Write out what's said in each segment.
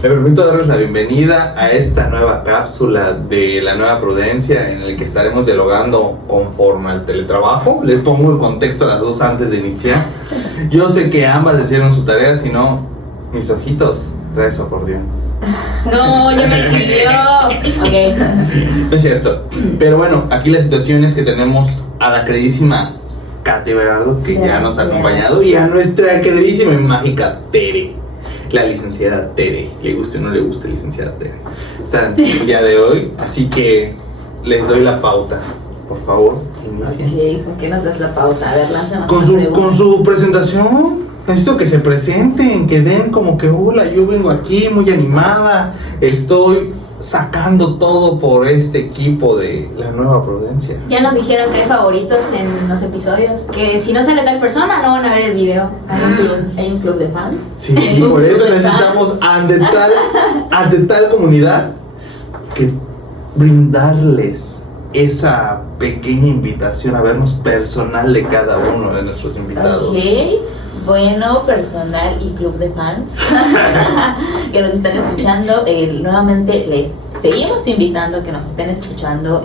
Me permito darles la bienvenida a esta nueva cápsula de la nueva prudencia en el que estaremos dialogando conforme al teletrabajo. Les pongo el contexto a las dos antes de iniciar. Yo sé que ambas hicieron su tarea, si no, mis ojitos, trae su acordeón. No, ya me siguió. Ok. No es cierto. Pero bueno, aquí la situación es que tenemos a la queridísima Katy Berardo, que ya nos ha acompañado, y a nuestra queridísima y mágica Tere, la licenciada Tere. Le guste o no le guste, licenciada Tere. Está el día de hoy, así que les doy la pauta. Por favor, inicien. Ok, ¿con qué nos das la pauta? A ver, lánzanos Con su presentación. Necesito que se presenten, que den como que hola, yo vengo aquí muy animada, estoy sacando todo por este equipo de la nueva prudencia. Ya nos dijeron que hay favoritos en los episodios, que si no sale tal persona no van a ver el video. ¿Hay un club de fans? Sí, por eso necesitamos ante tal comunidad que brindarles esa pequeña invitación a vernos personal de cada uno de nuestros invitados. Ok, bueno, personal y club de fans que nos están escuchando, nuevamente les seguimos invitando a que nos estén escuchando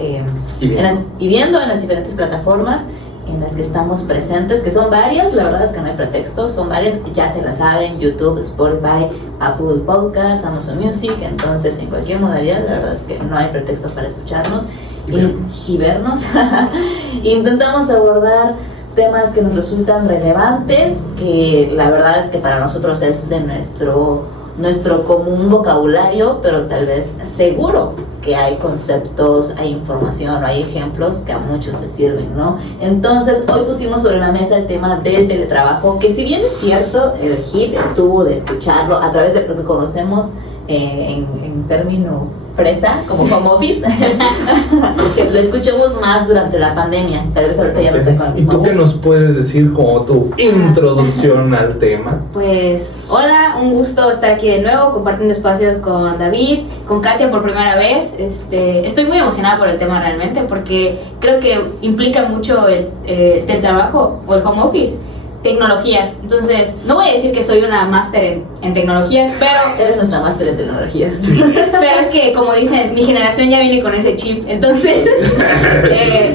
y viendo en las diferentes plataformas en las que estamos presentes, que son varias, la verdad es que no hay pretexto, son varias, ya se las saben: YouTube, Spotify, Apple Podcasts, Amazon Music. Entonces en cualquier modalidad la verdad es que no hay pretexto para escucharnos y vernos. Intentamos abordar temas que nos resultan relevantes, que la verdad es que para nosotros es de nuestro común vocabulario, pero tal vez seguro que hay conceptos, hay información o hay ejemplos que a muchos les sirven, ¿no? Entonces hoy pusimos sobre la mesa el tema del teletrabajo, que si bien es cierto, el hit estuvo de escucharlo a través de lo que conocemos en término fresa, como home office. Lo escuchamos más durante la pandemia, tal vez ahorita ya no está con el ¿Y tú qué nos puedes decir como tu introducción al tema? Pues hola, un gusto estar aquí de nuevo compartiendo espacios con David, con Katia por primera vez. Estoy muy emocionada por el tema realmente, porque creo que implica mucho el teletrabajo o el home office, tecnologías. Entonces, no voy a decir que soy una máster en tecnologías, pero eres nuestra máster en tecnologías. Sí. Pero es que, como dicen, mi generación ya viene con ese chip. Entonces,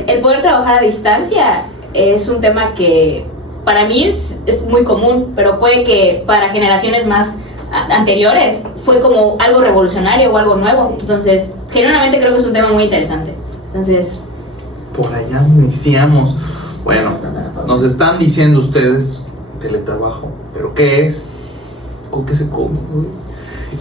el poder trabajar a distancia es un tema que para mí es muy común, pero puede que para generaciones más anteriores fue como algo revolucionario o algo nuevo. Entonces, generalmente creo que es un tema muy interesante. Entonces, por allá iniciamos. Bueno, nos están diciendo ustedes teletrabajo, pero ¿qué es? ¿Con qué se come?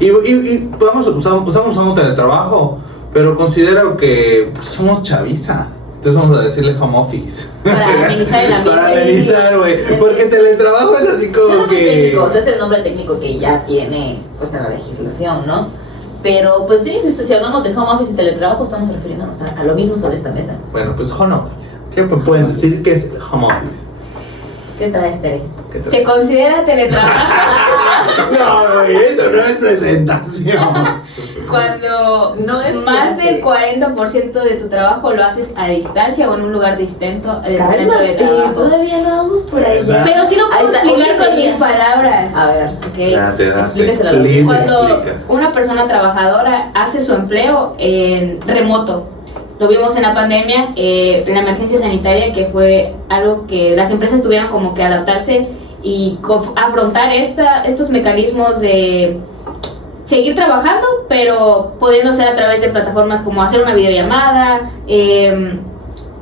Y estamos usando teletrabajo, pero considero que somos chaviza. Entonces vamos a decirle home office. Para amenizar el ambiente. Para amenizar, güey. Porque teletrabajo es así como que... Es el nombre técnico que ya tiene pues en la legislación, ¿no? Pero pues sí, si hablamos de home office y teletrabajo, estamos refiriéndonos a lo mismo sobre esta mesa. Bueno, pues home office. ¿Qué pueden decir que es home office? ¿Qué traes, Tere? ¿Se considera teletrabajo? No, esto no es presentación. Cuando no es más del 40% de tu trabajo lo haces a distancia o en un lugar distinto del centro de trabajo. Todavía no vamos por allá. Pero sí lo puedo explicar con mis palabras. A ver, okay. Cuando una persona trabajadora hace su empleo en remoto. Lo vimos en la pandemia, en la emergencia sanitaria, que fue algo que las empresas tuvieron como que adaptarse y afrontar estos mecanismos de seguir trabajando, pero pudiendo ser a través de plataformas como hacer una videollamada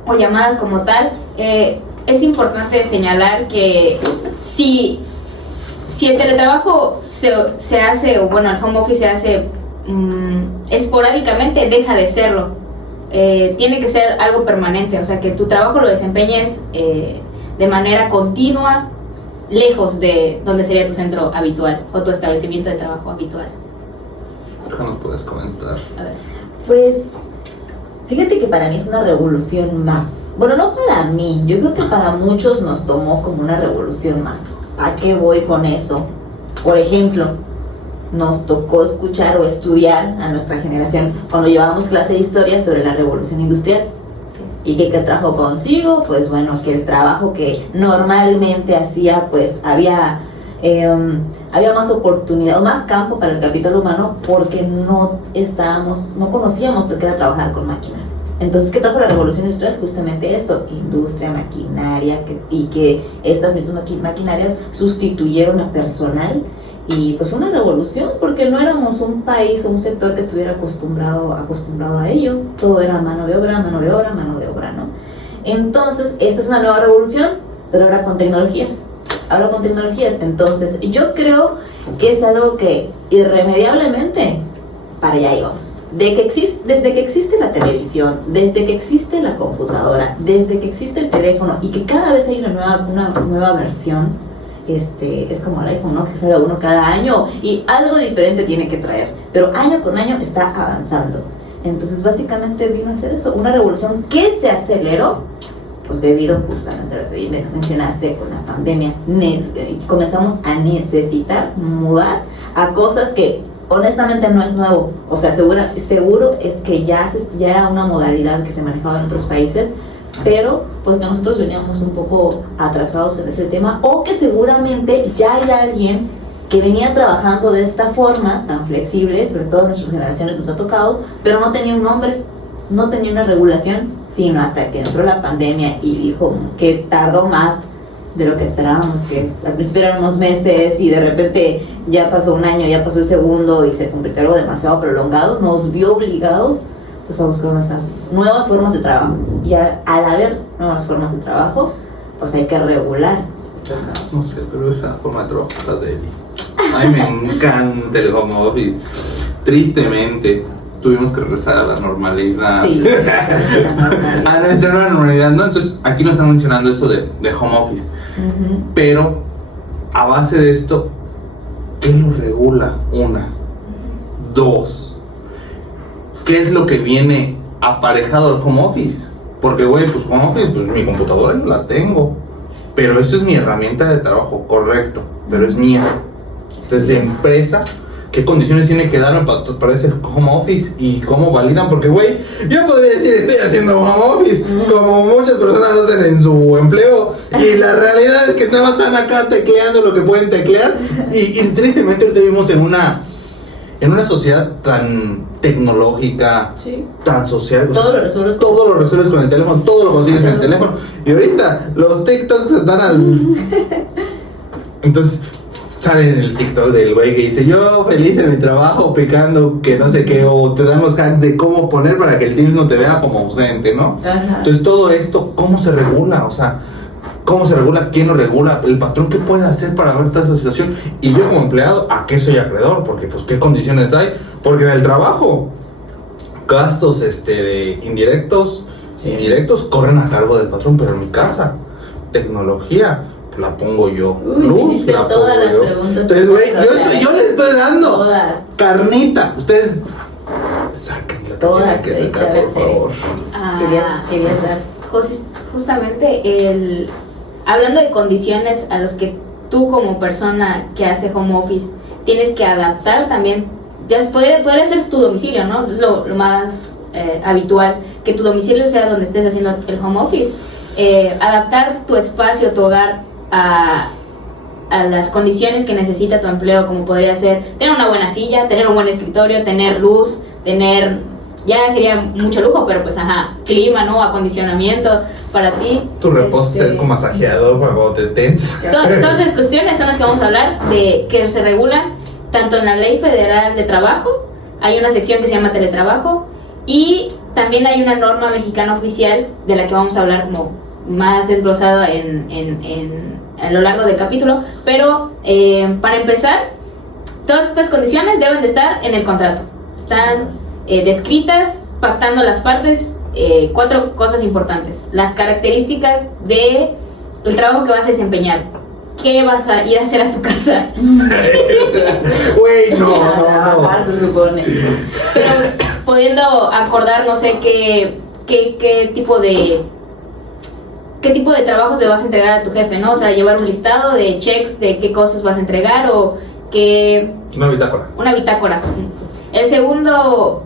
o llamadas como tal. Es importante señalar que si el teletrabajo se hace, o bueno, el home office se hace esporádicamente, deja de serlo. Tiene que ser algo permanente, o sea, que tu trabajo lo desempeñes de manera continua, lejos de donde sería tu centro habitual o tu establecimiento de trabajo habitual. ¿Qué nos puedes comentar? A ver. Pues fíjate que para mí es una revolución más. Bueno, no para mí, yo creo que para muchos nos tomó como una revolución más. ¿A qué voy con eso? Por ejemplo, nos tocó escuchar o estudiar a nuestra generación cuando llevábamos clase de historia sobre la revolución industrial. Sí. ¿Y qué trajo consigo? Pues bueno, que el trabajo que normalmente hacía, pues había había más oportunidad, más campo para el capital humano porque no conocíamos lo que era trabajar con máquinas. Entonces, ¿qué trajo la revolución industrial? Justamente esto, industria, maquinaria, y que estas mismas maquinarias sustituyeron a personal. Y pues fue una revolución porque no éramos un país o un sector que estuviera acostumbrado a ello. Todo era mano de obra, ¿no? Entonces, esta es una nueva revolución, pero ahora con tecnologías. Entonces, yo creo que es algo que irremediablemente para allá íbamos. Desde que existe la televisión, desde que existe la computadora, desde que existe el teléfono y que cada vez hay una nueva versión, es como el iPhone, ¿no? Que sale uno cada año y algo diferente tiene que traer, pero año con año está avanzando. Entonces básicamente vino a hacer eso, una revolución que se aceleró, pues debido justamente a lo que mencionaste con la pandemia. Comenzamos a necesitar mudar a cosas que honestamente no es nuevo, o sea, seguro es que ya era una modalidad que se manejaba en otros países, pero pues nosotros veníamos un poco atrasados en ese tema, o que seguramente ya hay alguien que venía trabajando de esta forma tan flexible, sobre todo en nuestras generaciones nos ha tocado, pero no tenía un nombre, no tenía una regulación, sino hasta que entró la pandemia y dijo que tardó más de lo que esperábamos, que al principio eran unos meses y de repente ya pasó un año, ya pasó el segundo y se convirtió en algo demasiado prolongado, nos vio obligados pues a buscar nuevas formas de trabajo, y al haber nuevas formas de trabajo pues hay que regular estas nuevas. No sé, pero esa forma de trabajo está débil. Ay, me encanta el home office. Tristemente tuvimos que regresar a la normalidad. Sí, a nuestra nueva normalidad, ¿no? Entonces aquí nos están mencionando eso de home office. Uh-huh. Pero a base de esto, ¿qué lo regula? Una. Dos, ¿qué es lo que viene aparejado al home office? Porque, güey, pues home office, pues mi computadora yo la tengo, pero eso es mi herramienta de trabajo, correcto, pero es mía. Entonces, de empresa, ¿qué condiciones tiene que darme para ese home office? ¿Y cómo validan? Porque, güey, yo podría decir, estoy haciendo home office, como muchas personas hacen en su empleo, y la realidad es que nada más están acá tecleando lo que pueden teclear, y tristemente ahorita vivimos en una sociedad tan tecnológica, sí, tan social. Todo lo resuelves con el teléfono, todo lo consigues en el teléfono. Y ahorita los TikToks están al... Entonces sale en el TikTok del güey que dice, yo feliz en mi trabajo, picando que no sé qué, o te dan los hacks de cómo poner para que el Teams no te vea como ausente, ¿no? Ajá. Entonces todo esto, ¿cómo se regula? O sea, ¿cómo se regula? ¿Quién lo regula? ¿El patrón qué puede hacer para ver toda esa situación? Y yo como empleado, ¿a qué soy acreedor? Porque pues ¿qué condiciones hay? Porque en el trabajo, gastos indirectos corren a cargo del patrón, pero en mi casa, tecnología, la pongo yo. Luz, la pongo yo. Entonces, güey, yo les estoy dando todas. Carnita. Ustedes saquen lo que Todas, tienen que sacar, por favor. Querías dar. Justamente hablando de condiciones a los que tú como persona que hace home office tienes que adaptar también. Ya podría ser tu domicilio, ¿no? Es lo más habitual, que tu domicilio sea donde estés haciendo el home office. Adaptar tu espacio, tu hogar a las condiciones que necesita tu empleo, como podría ser tener una buena silla, tener un buen escritorio, tener luz, ya sería mucho lujo, pero pues clima, ¿no? Acondicionamiento para ti. Tu reposo con masajeador para cuando te tensas. Todas esas cuestiones son las que vamos a hablar, de que se regulan tanto en la Ley Federal de Trabajo, hay una sección que se llama teletrabajo, y también hay una norma mexicana oficial de la que vamos a hablar como más desglosada a lo largo del capítulo, pero para empezar, todas estas condiciones deben de estar en el contrato. Están descritas, pactando las partes, 4 cosas importantes: las características de el trabajo que vas a desempeñar, qué vas a ir a hacer a tu casa. Güey, no. Se supone. Pero pudiendo acordar, no sé qué tipo de trabajos le vas a entregar a tu jefe, ¿no? O sea, llevar un listado de checks de qué cosas vas a entregar, o qué... Una bitácora. El segundo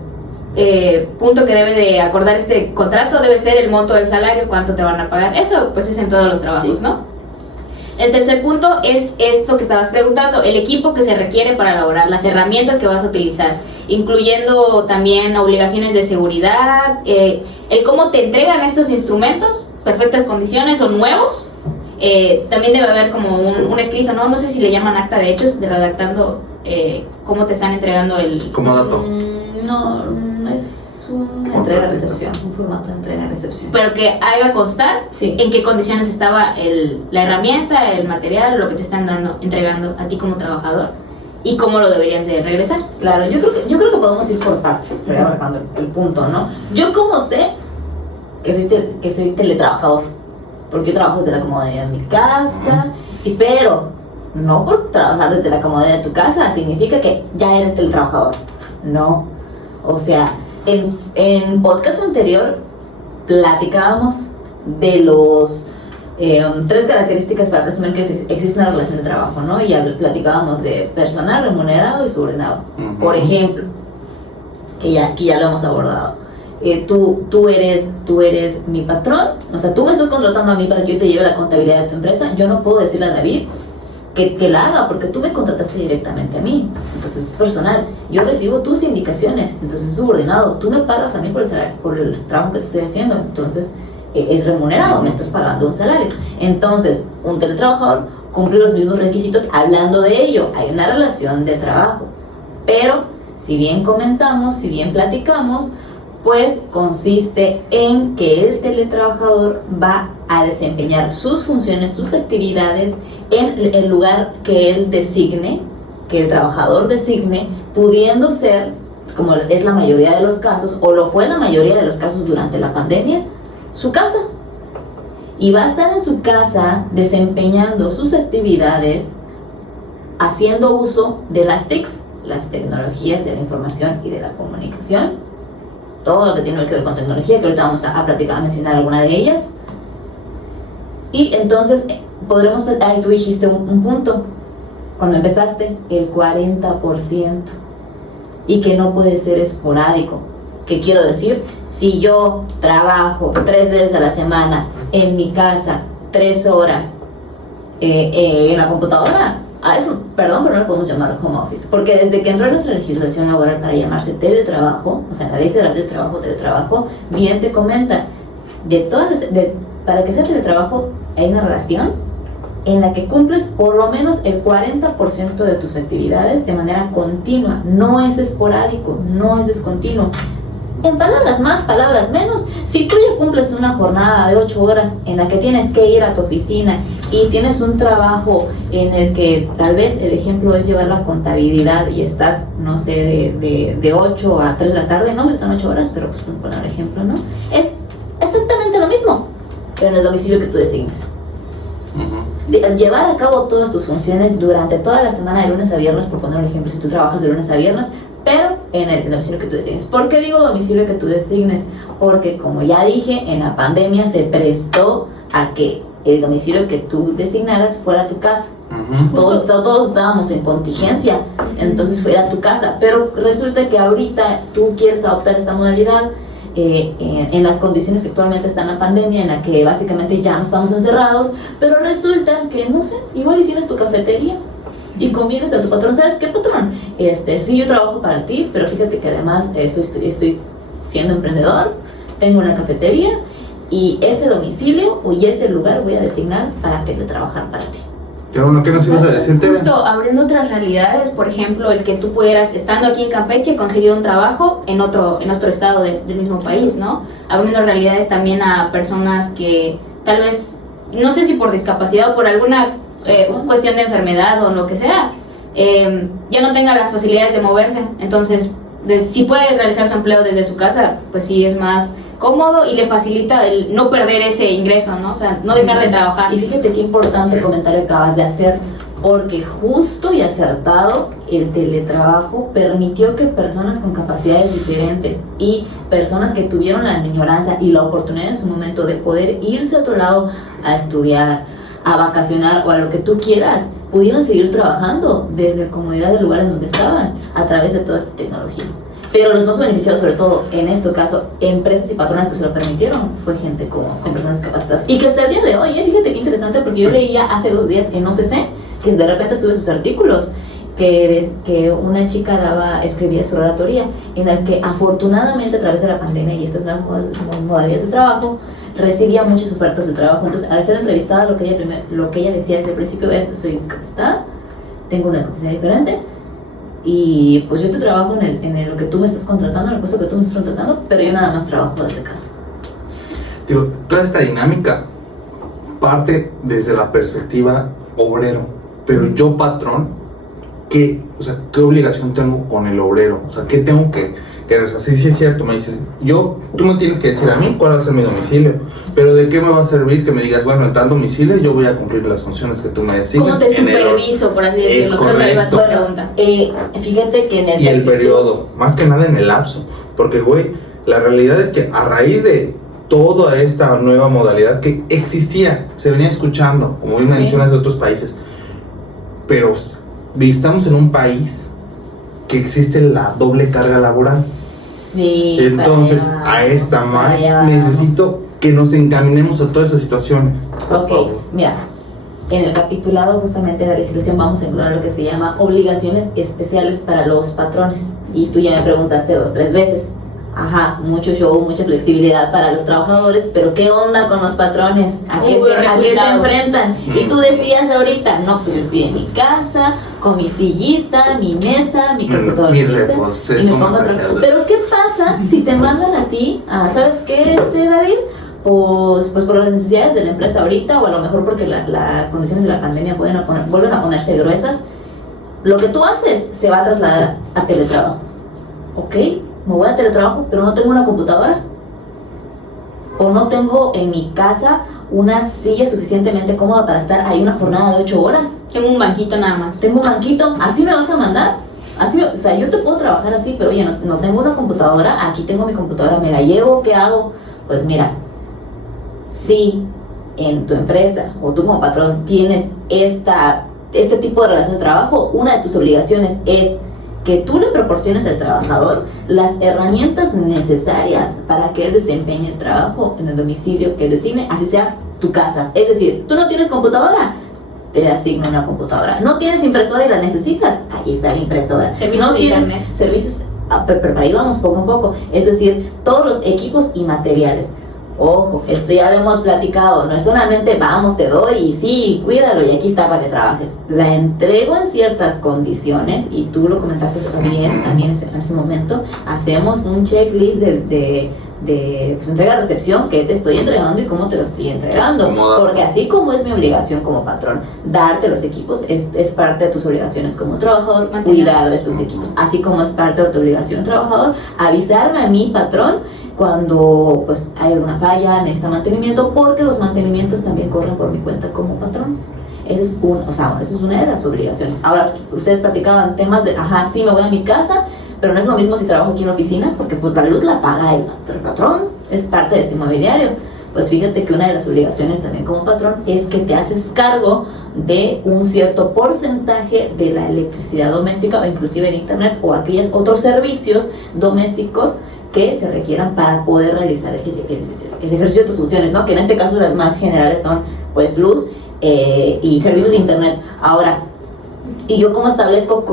punto que debe de acordar este contrato debe ser el monto del salario, cuánto te van a pagar. Eso pues es en todos los trabajos, sí, ¿no? El tercer punto es esto que estabas preguntando, el equipo que se requiere para elaborar, las herramientas que vas a utilizar, incluyendo también obligaciones de seguridad, el cómo te entregan estos instrumentos, perfectas condiciones o nuevos. También debe haber como un escrito, ¿no? No sé si le llaman acta de hechos, de redactando cómo te están entregando el... Como dato. No es una entrega-recepción, un formato de entrega-recepción. Pero que haga constar en qué condiciones estaba la herramienta, el material, lo que te están entregando a ti como trabajador y cómo lo deberías de regresar. Claro, yo creo que podemos ir por partes, pero abarcando el punto, ¿no? Yo como sé que soy teletrabajador, porque yo trabajo desde la comodidad de mi casa, pero no por trabajar desde la comodidad de tu casa significa que ya eres teletrabajador, no. O sea, en podcast anterior platicábamos de los 3 características para resumir que existe una relación de trabajo, ¿no? Y platicábamos de personal, remunerado y subordinado. Por ejemplo, que aquí ya lo hemos abordado. Tú eres mi patrón, o sea, tú me estás contratando a mí para que yo te lleve la contabilidad de tu empresa. Yo no puedo decirle a David que la haga porque tú me contrataste directamente a mí, entonces es personal, yo recibo tus indicaciones, entonces es subordinado, tú me pagas a mí por el trabajo que te estoy haciendo, entonces es remunerado, me estás pagando un salario. Entonces un teletrabajador cumple los mismos requisitos. Hablando de ello, hay una relación de trabajo, pero si bien comentamos, si bien platicamos, pues consiste en que el teletrabajador va a desempeñar sus funciones, sus actividades en el lugar que él designe, que el trabajador designe, pudiendo ser, como es la mayoría de los casos, o lo fue la mayoría de los casos durante la pandemia, su casa. Y va a estar en su casa desempeñando sus actividades, haciendo uso de las TICs, las tecnologías de la información y de la comunicación, todo lo que tiene que ver con tecnología, que ahorita vamos a platicar, a mencionar alguna de ellas. Y entonces podremos, tú dijiste un punto, cuando empezaste, el 40%, y que no puede ser esporádico. ¿Qué quiero decir? Si yo trabajo 3 veces a la semana en mi casa, 3 horas en la computadora, a eso, perdón, pero no lo podemos llamar home office, porque desde que entró en nuestra legislación laboral para llamarse teletrabajo, o sea, en la Ley Federal del Trabajo, teletrabajo, bien te comenta, para que sea teletrabajo hay una relación en la que cumples por lo menos el 40% de tus actividades de manera continua, no es esporádico, no es descontinuo. En palabras más, palabras menos, si tú ya cumples una jornada de 8 horas en la que tienes que ir a tu oficina y tienes un trabajo en el que tal vez el ejemplo es llevar la contabilidad y estás, no sé, de 8 a 3 de la tarde, no sé si son 8 horas, pero pues por poner ejemplo, ¿no? Es exactamente lo mismo, pero en el domicilio que tú designes. Llevar a cabo todas tus funciones durante toda la semana de lunes a viernes, por poner un ejemplo, si tú trabajas de lunes a viernes, pero en el domicilio que tú designes. ¿Por qué digo domicilio que tú designes? Porque como ya dije, en la pandemia se prestó a que el domicilio que tú designaras fuera tu casa. Todos estábamos en contingencia, entonces fuera tu casa, pero resulta que ahorita tú quieres adoptar esta modalidad en las condiciones que actualmente está en la pandemia, en la que básicamente ya no estamos encerrados, pero resulta que, no sé, igual y tienes tu cafetería y convienes a tu patrón. ¿Sabes qué, patrón? Sí, yo trabajo para ti, pero fíjate que además estoy siendo emprendedor, tengo una cafetería y ese domicilio y ese lugar voy a designar para teletrabajar para ti. Pero bueno, ¿qué nos ibas a decir, Tere? Justo abriendo otras realidades, por ejemplo, el que tú pudieras, estando aquí en Campeche, conseguir un trabajo en otro estado del mismo país, ¿no? Abriendo realidades también a personas que tal vez, no sé si por discapacidad o por alguna cuestión de enfermedad o lo que sea, ya no tenga las facilidades de moverse. Entonces, si puede realizar su empleo desde su casa, pues sí es más cómodo y le facilita el no perder ese ingreso, ¿no? O sea, no dejar de trabajar. Y fíjate qué importante comentario acabas de hacer, porque justo y acertado el teletrabajo permitió que personas con capacidades diferentes y personas que tuvieron la ignorancia y la oportunidad en su momento de poder irse a otro lado a estudiar, a vacacionar o a lo que tú quieras, pudieron seguir trabajando desde la comodidad del lugar en donde estaban a través de toda esta tecnología. Pero los más beneficiados, sobre todo en este caso, empresas y patrones que se lo permitieron, fue gente con personas capacitadas. Y que hasta el día de hoy, fíjate qué interesante, porque yo leía hace 2 días en OCC, que de repente sube sus artículos, que una chica escribía su oratoria, en el que afortunadamente a través de la pandemia y estas nuevas modalidades de trabajo, recibía muchas ofertas de trabajo. Entonces, al ser entrevistada, lo que ella decía desde el principio es: soy discapacitada, tengo una capacidad diferente, y pues yo te trabajo en lo que tú me estás contratando, en el puesto que tú me estás contratando, pero yo nada más trabajo desde casa. Digo, toda esta dinámica parte desde la perspectiva obrero, pero yo, patrón, ¿qué obligación tengo con el obrero? O sea, ¿qué tengo que hacer? Sí es cierto, me dices, tú me tienes que decir a mí cuál va a ser mi domicilio, pero ¿de qué me va a servir que me digas, bueno, en tal domicilio yo voy a cumplir las funciones que tú me asignes? ¿Cómo te superviso, por así decirlo? Es correcto. Fíjate que en el... Y el periodo, más que nada en el lapso, porque, güey, la realidad es que a raíz de toda esta nueva modalidad que existía, se venía escuchando, como bien mencionas, de otros países, pero estamos en un país que existe la doble carga laboral. Sí. Entonces, a esta más necesito que nos encaminemos a todas esas situaciones. Ok, mira, en el capitulado justamente de la legislación vamos a encontrar lo que se llama obligaciones especiales para los patrones. Y tú ya me preguntaste 2-3 veces. Ajá, mucho show, mucha flexibilidad para los trabajadores, pero ¿qué onda con los patrones? ¿A qué se enfrentan? Y tú decías ahorita, no, pues yo estoy en mi casa, con mi sillita, mi mesa, mi computadorcita, y me pongo a trabajar. Pero ¿qué pasa si te mandan a ti, ¿sabes qué, David? Pues por las necesidades de la empresa ahorita, o a lo mejor porque las condiciones de la pandemia vuelven a ponerse gruesas, lo que tú haces se va a trasladar a teletrabajo. ¿Ok? Me voy a teletrabajo, pero no tengo una computadora, o no tengo en mi casa una silla suficientemente cómoda para estar ahí una jornada de 8 horas. Tengo un banquito nada más. Tengo un banquito, ¿así me vas a mandar? O sea, yo te puedo trabajar así, pero oye, no tengo una computadora, aquí tengo mi computadora, me la llevo, ¿qué hago? Pues mira, si en tu empresa o tú como patrón tienes este tipo de relación de trabajo, una de tus obligaciones es que tú le proporciones al trabajador las herramientas necesarias para que él desempeñe el trabajo en el domicilio que designe, así sea tu casa. Es decir, tú no tienes computadora, te asigno una computadora. No tienes impresora y la necesitas, ahí está la impresora. No tienes servicios, pero ahí vamos poco a poco. Es decir, todos los equipos y materiales. Ojo, esto ya lo hemos platicado, no es solamente vamos, te doy y sí, cuídalo y aquí está para que trabajes. La entrego en ciertas condiciones, y tú lo comentaste también en su momento. Hacemos un checklist de pues, entrega-recepción, qué te estoy entregando y cómo te lo estoy entregando. Porque así como es mi obligación como patrón darte los equipos, es parte de tus obligaciones como trabajador cuidar de estos equipos. Así como es parte de tu obligación trabajador avisarme a mi patrón cuando pues hay alguna falla, necesita mantenimiento, porque los mantenimientos también corren por mi cuenta como patrón. Esa es una de las obligaciones. Ahora, ustedes platicaban temas de, sí, me voy a mi casa, pero no es lo mismo si trabajo aquí en la oficina, porque pues la luz la paga el patrón, es parte de ese inmobiliario. Pues fíjate que una de las obligaciones también como patrón es que te haces cargo de un cierto porcentaje de la electricidad doméstica, o inclusive el internet, o aquellos otros servicios domésticos que se requieran para poder realizar el ejercicio de tus funciones, ¿no? Que en este caso las más generales son pues luz y servicios de internet. Ahora, ¿y yo cómo establezco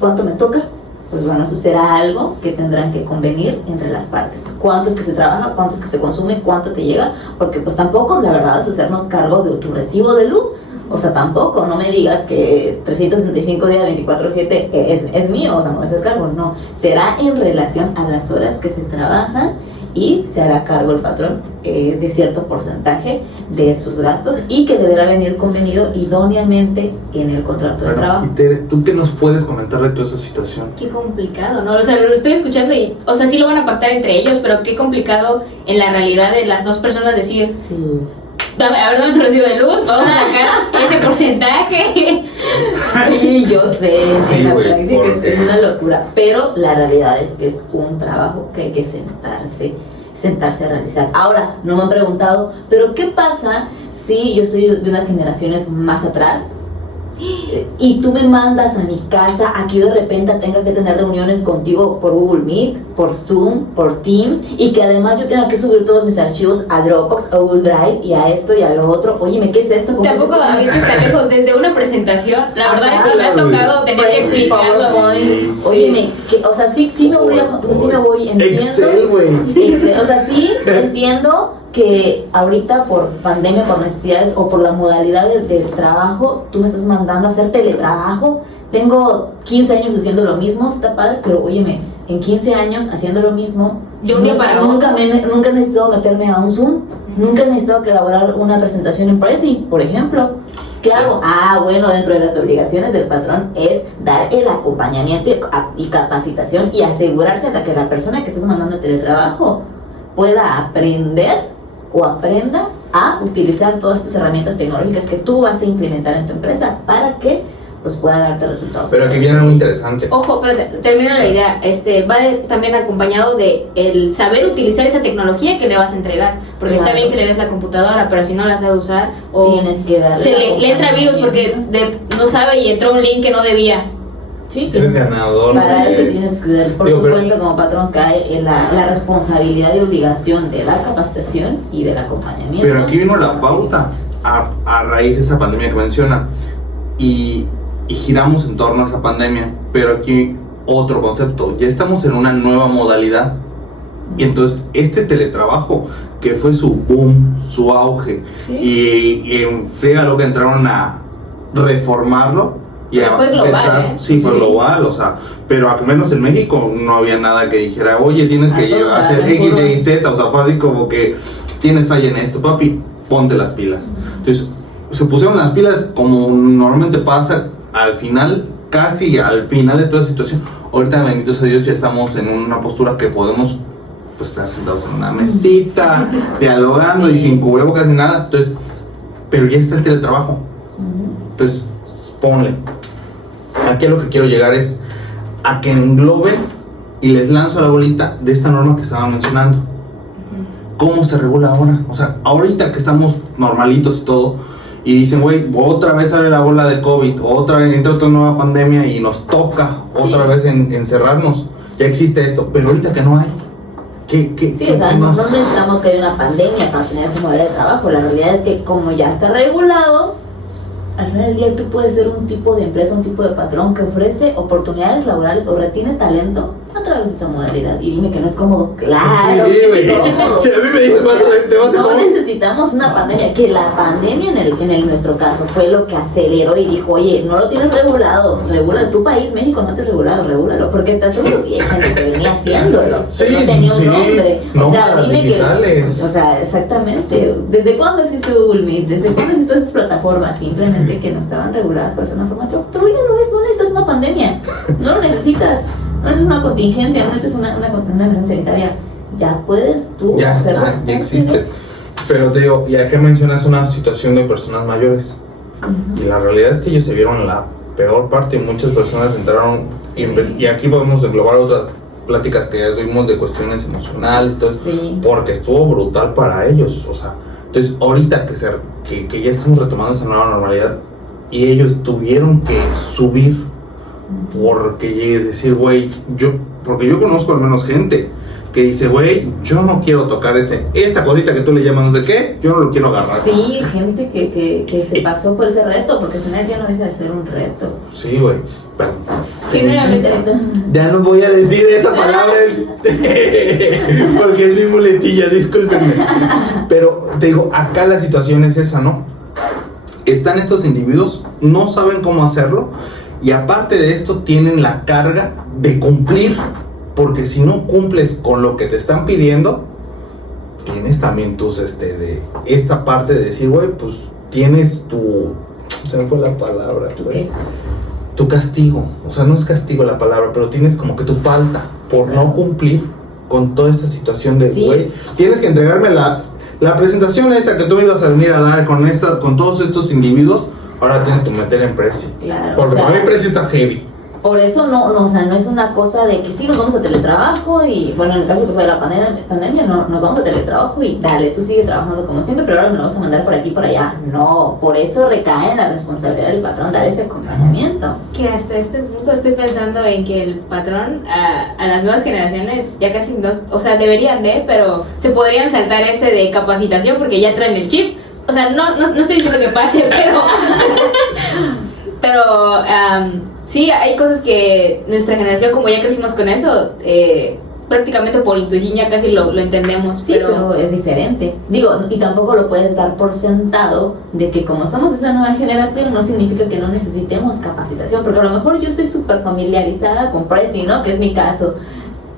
cuánto me toca? Pues bueno, eso será algo que tendrán que convenir entre las partes. ¿Cuánto es que se trabaja? ¿Cuánto es que se consume? ¿Cuánto te llega? Porque pues tampoco, la verdad, es hacernos cargo de tu recibo de luz. O sea, tampoco, no me digas que 365 días, 24/7 es mío, o sea, no voy a hacer cargo, no. Será en relación a las horas que se trabajan, y se hará cargo el patrón de cierto porcentaje de sus gastos, y que deberá venir convenido idóneamente en el contrato de trabajo. Y Tere, ¿tú qué nos puedes comentar de toda esa situación? Qué complicado, ¿no? O sea, lo estoy escuchando y, o sea, sí lo van a pactar entre ellos, pero qué complicado en la realidad de las dos personas decir... Sí. A ver, dame tu recibo de luz, vamos a sacar ese porcentaje. Sí, yo sé, sí, la práctica es una locura, pero la realidad es que es un trabajo que hay que sentarse a realizar. Ahora, no me han preguntado, pero ¿qué pasa si yo soy de unas generaciones más atrás y tú me mandas a mi casa a que yo de repente tenga que tener reuniones contigo por Google Meet, por Zoom, por Teams, y que además yo tenga que subir todos mis archivos a Dropbox, a Google Drive, y a esto y a lo otro. Óyeme, ¿qué es esto? Tampoco a mí está lejos desde una presentación. La verdad es que me ha tocado tener que explicarlo. Óyeme, o sea, sí me voy, entiendo. Excel, güey. Excel, o sea, sí entiendo que ahorita por pandemia, por necesidades o por la modalidad del trabajo, tú me estás mandando a hacer teletrabajo. Tengo 15 años haciendo lo mismo, está padre, pero óyeme, en 15 años haciendo lo mismo, de un día para otro. Nunca he necesitado meterme a un Zoom, nunca he necesitado que elaborar una presentación en Prezi, por ejemplo. ¿Qué hago? Bueno, dentro de las obligaciones del patrón es dar el acompañamiento y capacitación y asegurarse de que la persona que estás mandando a teletrabajo pueda aprender o aprenda a utilizar todas estas herramientas tecnológicas que tú vas a implementar en tu empresa para que pues pueda darte resultados. Pero aquí viene algo interesante. Ojo, pero termino la idea. También acompañado de el saber utilizar esa tecnología que le vas a entregar, porque está bien que le des la computadora, pero si no la sabe usar o tienes que darle le entra virus porque no sabe y entró un link que no debía. Sí, eres ganador. Para eso tienes que dar por tu cuenta como patrón, cae en la responsabilidad y obligación de la capacitación y del acompañamiento. Pero aquí vino la pauta a raíz de esa pandemia que mencionan y giramos en torno a esa pandemia, pero aquí otro concepto, ya estamos en una nueva modalidad y entonces este teletrabajo que fue su boom, su auge, ¿sí? y en friega lo que entraron a reformarlo y a fue global, empezar, sí, fue global, o sea, pero al menos en México no había nada que dijera, oye, tienes que hacer X, Y, Z, o sea, fue así como que tienes falla en esto, papi, ponte las pilas. Entonces se pusieron las pilas como normalmente pasa al final, casi al final de toda situación. Ahorita, bendito sea Dios, ya estamos en una postura que podemos pues estar sentados en una mesita, dialogando y sin cubrebocas ni nada. Entonces, pero ya está el teletrabajo. Entonces, ponle. Aquí a lo que quiero llegar es a que engloben y les lanzo la bolita de esta norma que estaba mencionando. ¿Cómo se regula ahora? O sea, ahorita que estamos normalitos y todo, y dicen, güey, otra vez sale la bola de COVID, otra vez entra otra nueva pandemia y nos toca otra vez encerrarnos. Ya existe esto, pero ahorita que no hay. O sea, no necesitamos que haya una pandemia para tener ese modelo de trabajo. La realidad es que como ya está regulado, al final del día tú puedes ser un tipo de empresa, un tipo de patrón que ofrece oportunidades laborales o retiene talento a través de esa modalidad. Y dime que no es cómodo. Claro, sí, es cómodo. Si a mí me dicen, te vas a no necesitamos una pandemia, que la pandemia en nuestro caso fue lo que aceleró y dijo, oye, no lo tienes regulado, regula tu país, México no te has regulado, regúlalo, porque te aseguro que hay gente que venía haciéndolo, sí, no tenía un nombre. O sea, dime digitales. O sea, exactamente. ¿Desde cuándo existe Google Meet? ¿Desde cuándo existen esas plataformas? Simplemente que no estaban reguladas para hacer una forma de trabajo. Pero ya lo es, no necesitas una pandemia, no lo necesitas. No necesitas una contingencia, no necesitas una emergencia sanitaria. Ya puedes tú hacerlo. Ya existe. Pero te digo, ya que mencionas una situación de personas mayores, y la realidad es que ellos se vieron la peor parte y muchas personas entraron, y aquí podemos englobar otras pláticas que ya tuvimos de cuestiones emocionales, porque estuvo brutal para ellos. O sea, entonces ahorita que ya estamos retomando esa nueva normalidad y ellos tuvieron que subir. Porque decir, güey, porque yo conozco al menos gente que dice, güey, yo no quiero tocar esta cosita que tú le llamas no sé qué, yo no lo quiero agarrar. Sí, gente que se pasó por ese reto, porque al final ya no deja de ser un reto. Sí, güey, perdón. Ya no voy a decir esa palabra porque es mi muletilla, discúlpenme. Pero te digo, acá la situación es esa, ¿no? Están estos individuos, no saben cómo hacerlo. Y aparte de esto tienen la carga de cumplir, porque si no cumples con lo que te están pidiendo, tienes también de esta parte de decir, güey, pues tienes se me fue la palabra, güey, tu castigo. O sea, no es castigo la palabra, pero tienes como que tu falta por no cumplir con toda esta situación de, güey, tienes que entregarme la presentación esa que tú me ibas a venir a dar con todos estos individuos. Ahora tienes que meter en precio. Claro. Porque para mí el precio está heavy. por eso o sea, no es una cosa de que sí nos vamos a teletrabajo y bueno, en el caso que fue de la pandemia no, nos vamos a teletrabajo y dale, tú sigue trabajando como siempre, pero ahora me lo vas a mandar por aquí y por allá. No, por eso recae en la responsabilidad del patrón dar ese acompañamiento. Que hasta este punto estoy pensando en que el patrón a las nuevas generaciones ya casi no, o sea, deberían pero se podrían saltar ese de capacitación porque ya traen el chip. O sea, no estoy diciendo que pase, pero sí, hay cosas que nuestra generación, como ya crecimos con eso, prácticamente por intuición ya casi lo entendemos. Sí, pero es diferente. Digo, y tampoco lo puedes dar por sentado de que como somos esa nueva generación no significa que no necesitemos capacitación, porque a lo mejor yo estoy súper familiarizada con Prezi, ¿no? Que es mi caso.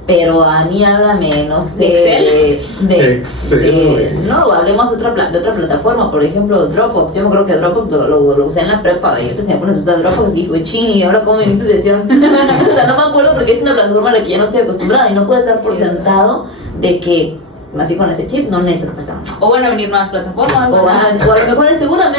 Pero a mí háblame, no sé, de Excel. no, hablemos de otra plataforma, por ejemplo, Dropbox. Yo me creo que Dropbox lo usé en la prepa. Y yo te enseñé a usar Dropbox y digo, ching, ¿y ahora cómo inicio sesión? O sea, no me acuerdo porque es una plataforma a la que ya no estoy acostumbrada y no puedes dar por sentado de que así con ese chip no necesito capacitación. O van a venir nuevas plataformas. O a lo mejor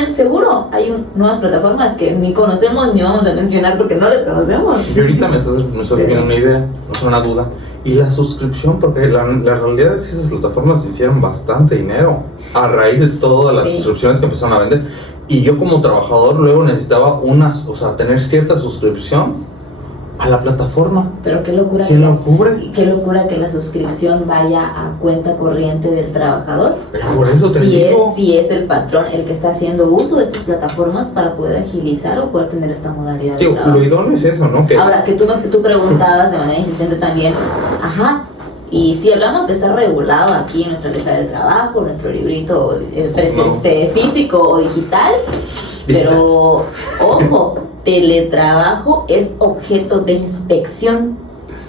seguro hay nuevas plataformas que ni conocemos ni vamos a mencionar porque no las conocemos. Y ahorita me estás teniendo una idea, no es una duda. Y la suscripción, porque la realidad es que esas plataformas hicieron bastante dinero a raíz de todas las suscripciones que empezaron a vender. Y yo como trabajador luego necesitaba tener cierta suscripción a la plataforma. Pero qué locura. ¿Quién lo cubre? Qué locura que la suscripción vaya a cuenta corriente del trabajador. Por eso te digo. Si es el patrón el que está haciendo uso de estas plataformas para poder agilizar o poder tener esta modalidad de trabajo. Lo idóneo es eso, ¿no? Ahora, que tú preguntabas de manera insistente también, y si hablamos que está regulado aquí en nuestra letra del trabajo, nuestro librito físico o digital, pero ojo, teletrabajo es objeto de inspección.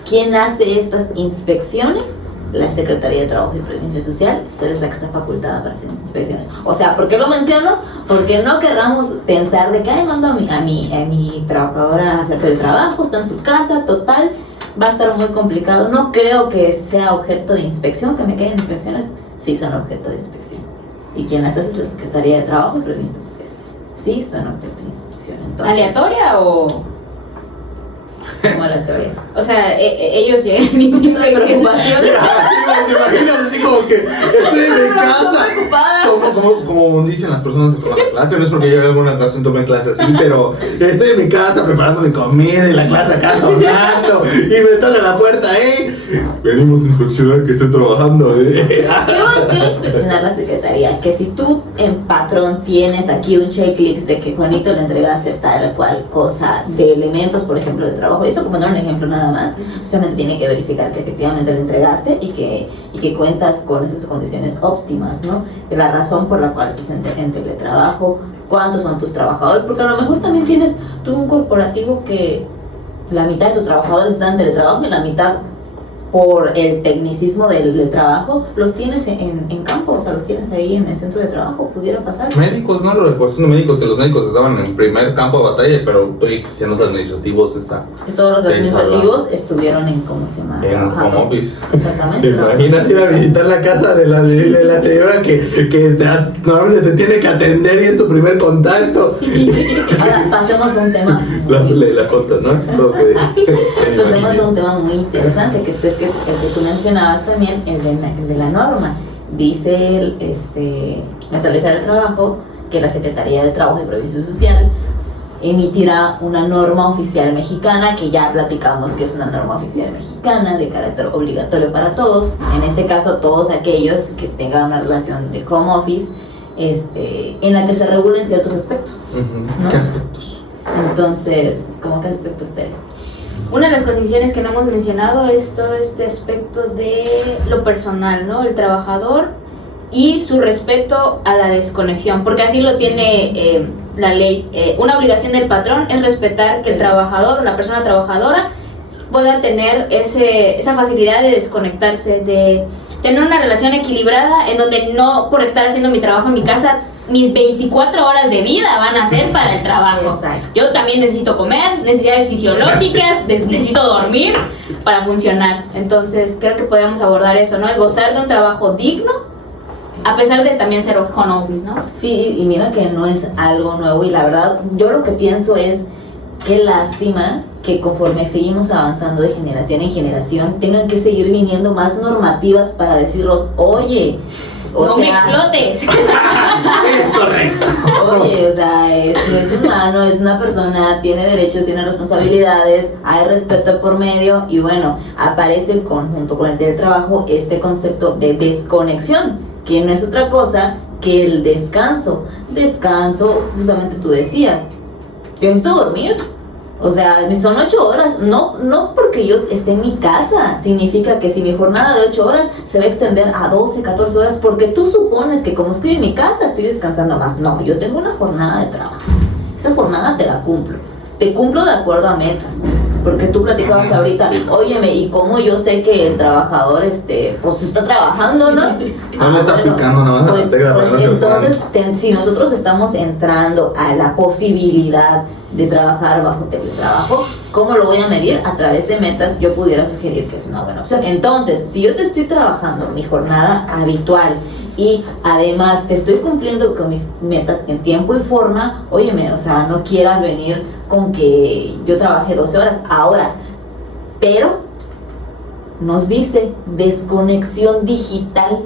¿Quién hace estas inspecciones? La Secretaría de Trabajo y Previsión Social. Esa es la que está facultada para hacer inspecciones. O sea, ¿por qué lo menciono? Porque no querramos pensar de que mando a mi trabajadora a hacer teletrabajo, está en su casa, total, va a estar muy complicado. No creo que sea objeto de inspección, que me queden inspecciones. Sí son objeto de inspección. ¿Y quien las hace es la Secretaría de Trabajo y Previsión Social? Sí son objeto de inspección. Entonces, ¿aleatoria o...? ¿Cómo aleatoria? O sea, ellos llegan mi preocupación. ¿Te imaginas así como que estoy en mi casa? Como dicen las personas que toman la clase, no es porque yo en alguna ocasión tomé clase así, pero estoy en mi casa preparando mi comida y la clase acá sonando y me toca la puerta, venimos a inspeccionar que estoy trabajando. ¿Qué va a inspeccionar la Secretaría? Que si tú en patrón tienes aquí un checklist de que Juanito le entregaste tal cual cosa de elementos, por ejemplo, de trabajo, y esto por poner un ejemplo nada más, solamente tiene que verificar que efectivamente lo entregaste y que cuentas con esas condiciones óptimas, ¿no? La razón por la cual estás en teletrabajo, cuántos son tus trabajadores, porque a lo mejor también tienes tú un corporativo que la mitad de tus trabajadores están en teletrabajo y la mitad por el tecnicismo del trabajo los tienes en campo, o sea, los tienes ahí en el centro de trabajo, pudiera pasar. Médicos, ¿no? La cuestión de médicos, que los médicos estaban en primer campo de batalla, pero existían los administrativos. Y todos los administrativos estuvieron en, ¿cómo se llama? En home office. Exactamente. ¿Te imaginas ir a visitar la casa de la señora que normalmente te tiene que atender y es tu primer contacto? Ahora, pasemos a un tema. La conta, ¿no? Pasemos a un tema muy interesante, que es que el que tú mencionabas también, el de la norma. Dice nuestra ley del trabajo que la Secretaría de Trabajo y Previsión Social emitirá una norma oficial mexicana, que ya platicamos que es una norma oficial mexicana de carácter obligatorio para todos, en este caso todos aquellos que tengan una relación de home office, en la que se regulen ciertos aspectos. ¿No? ¿Qué aspectos? Entonces, ¿cómo qué aspectos te? Una de las condiciones que no hemos mencionado es todo este aspecto de lo personal, ¿no? El trabajador y su respeto a la desconexión, porque así lo tiene la ley. Una obligación del patrón es respetar que el trabajador, la persona trabajadora, pueda tener esa facilidad de desconectarse, de tener una relación equilibrada en donde no por estar haciendo mi trabajo en mi casa, mis 24 horas de vida van a ser para el trabajo. Exacto. Yo también necesito comer, necesidades fisiológicas, necesito dormir para funcionar. Entonces creo que podemos abordar eso, ¿no? El gozar de un trabajo digno, a pesar de también ser home office, ¿no? Sí, y mira que no es algo nuevo, y la verdad yo lo que pienso es qué lástima que conforme seguimos avanzando de generación en generación, tengan que seguir viniendo más normativas para decirnos, oye, no me explotes. Es correcto. Oye, o sea, es humano, es una persona, tiene derechos, tiene responsabilidades, hay respeto por medio y bueno, aparece junto con el del trabajo este concepto de desconexión, que no es otra cosa que el descanso. Descanso, justamente tú decías, necesito dormir. O sea, son 8 horas, no porque yo esté en mi casa, significa que si mi jornada de 8 horas se va a extender a 12, 14 horas, porque tú supones que como estoy en mi casa estoy descansando más. No, yo tengo una jornada de trabajo, esa jornada te la cumplo, te cumplo de acuerdo a metas, porque tú platicabas ahorita, óyeme, ¿y cómo yo sé que el trabajador pues está trabajando, no? No me está picando nada más. Pues entonces, si nosotros estamos entrando a la posibilidad de trabajar bajo teletrabajo, ¿cómo lo voy a medir? A través de metas. Yo pudiera sugerir que es una buena opción. Entonces, si yo te estoy trabajando mi jornada habitual y además te estoy cumpliendo con mis metas en tiempo y forma, óyeme, o sea, no quieras venir con que yo trabajé 12 horas ahora, pero nos dice desconexión digital.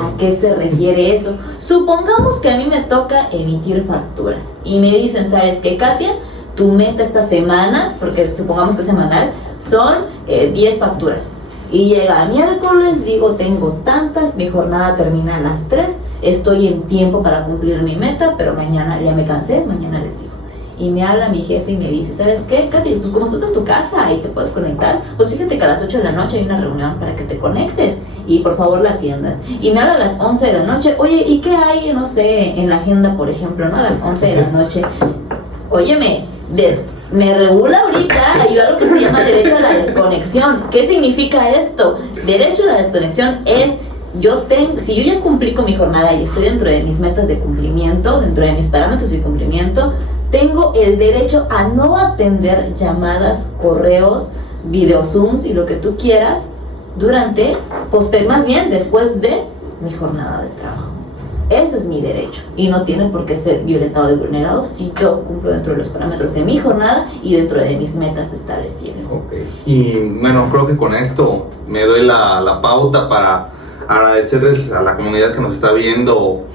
¿A qué se refiere eso? Supongamos que a mí me toca emitir facturas y me dicen, ¿sabes qué, Katia? Tu meta esta semana, porque supongamos que es semanal, son 10 facturas. Y llega miércoles, digo, tengo tantas, mi jornada termina a las 3, estoy en tiempo para cumplir mi meta, pero mañana ya me cansé, mañana les digo. Y me habla mi jefe y me dice, ¿sabes qué, Katy? Pues como estás en tu casa y te puedes conectar, pues fíjate que a las 8 de la noche hay una reunión para que te conectes y por favor la atiendas. Y me habla a las 11 de la noche, oye, ¿y qué hay, no sé, en la agenda, por ejemplo, no? A las 11 de la noche. Óyeme, me regula ahorita, hay algo que se llama derecho a la desconexión. ¿Qué significa esto? Derecho a la desconexión es, si yo ya cumplí con mi jornada y estoy dentro de mis metas de cumplimiento, dentro de mis parámetros de cumplimiento, tengo el derecho a no atender llamadas, correos, videozooms y lo que tú quieras más bien después de mi jornada de trabajo. Ese es mi derecho y no tiene por qué ser violentado y vulnerado si yo cumplo dentro de los parámetros de mi jornada y dentro de mis metas establecidas. Okay. Y bueno, creo que con esto me doy la pauta para agradecerles a la comunidad que nos está viendo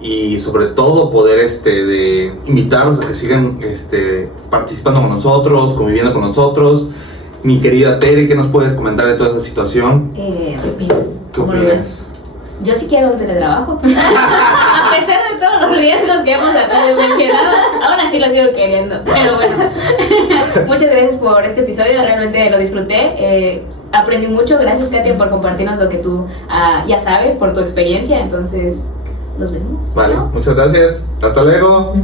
y sobre todo poder de invitarlos a que sigan participando con nosotros, conviviendo con nosotros. Mi querida Tere, ¿qué nos puedes comentar de toda esta situación? ¿Qué opinas? ¿Qué opinas? Yo sí quiero un teletrabajo. A pesar de todos los riesgos que hemos mencionado, aún así lo sigo queriendo. Pero bueno, muchas gracias por este episodio, realmente lo disfruté. Aprendí mucho, gracias Katia por compartirnos lo que tú ya sabes, por tu experiencia. Entonces, nos vemos. Vale, ¿no? muchas gracias. Hasta luego.